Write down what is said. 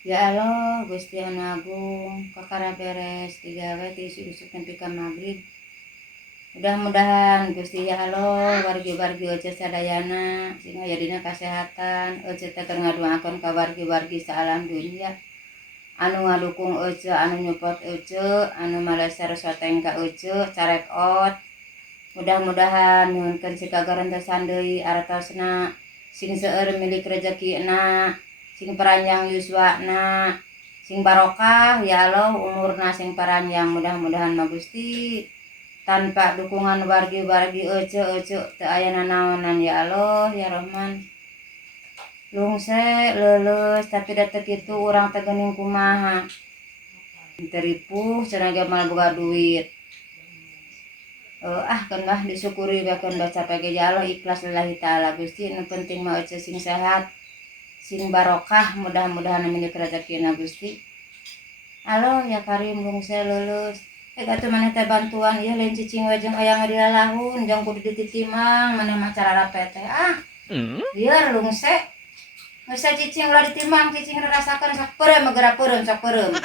Ya Allah, Gusti anu agung, kakara beres digawe ti isuk-isuk nepi ka magrib. Mudah-mudahan Gusti ya Allah wargi-wargi oce sadayana sehingga jadina kesehatan oce teh keur ngaduakeun ka wargi-wargi saalam dunya anu ngadukung oce anu nyupport oce anu maleser soteng ka oce carekot. Mudah-mudahan nyuhunkeun sikagarantosan deui artosna sing seueur milik rezekina sing paranjang yuswana sing barokah ya Allah umurna sing paranjang mudah-mudahan mah Gusti tanpa dukungan wargi-wargi oce teu aya nanaonan ya Allah ya Rahman. Lungse leuleus tapi da teu kitu urang teh geuning kumaha. Teu ripuh cenah ge mal boga duit. Kan mah disyukuri we keun baca pege ya Allah ikhlas lillahi taala Gusti nu penting mah oce sing sehat sing barokah mudah-mudahan milik rezekina Gusti. Halo ya Karim lungse leuleus atuh maneh teh bantuan ieu lain cicing we jeung hayang dilalahun jeung kudu dititimang maneh mah cara teh biar lungse geus cicing ulah ditimang cicing rasakeun sok peureum geura peureum sok peureum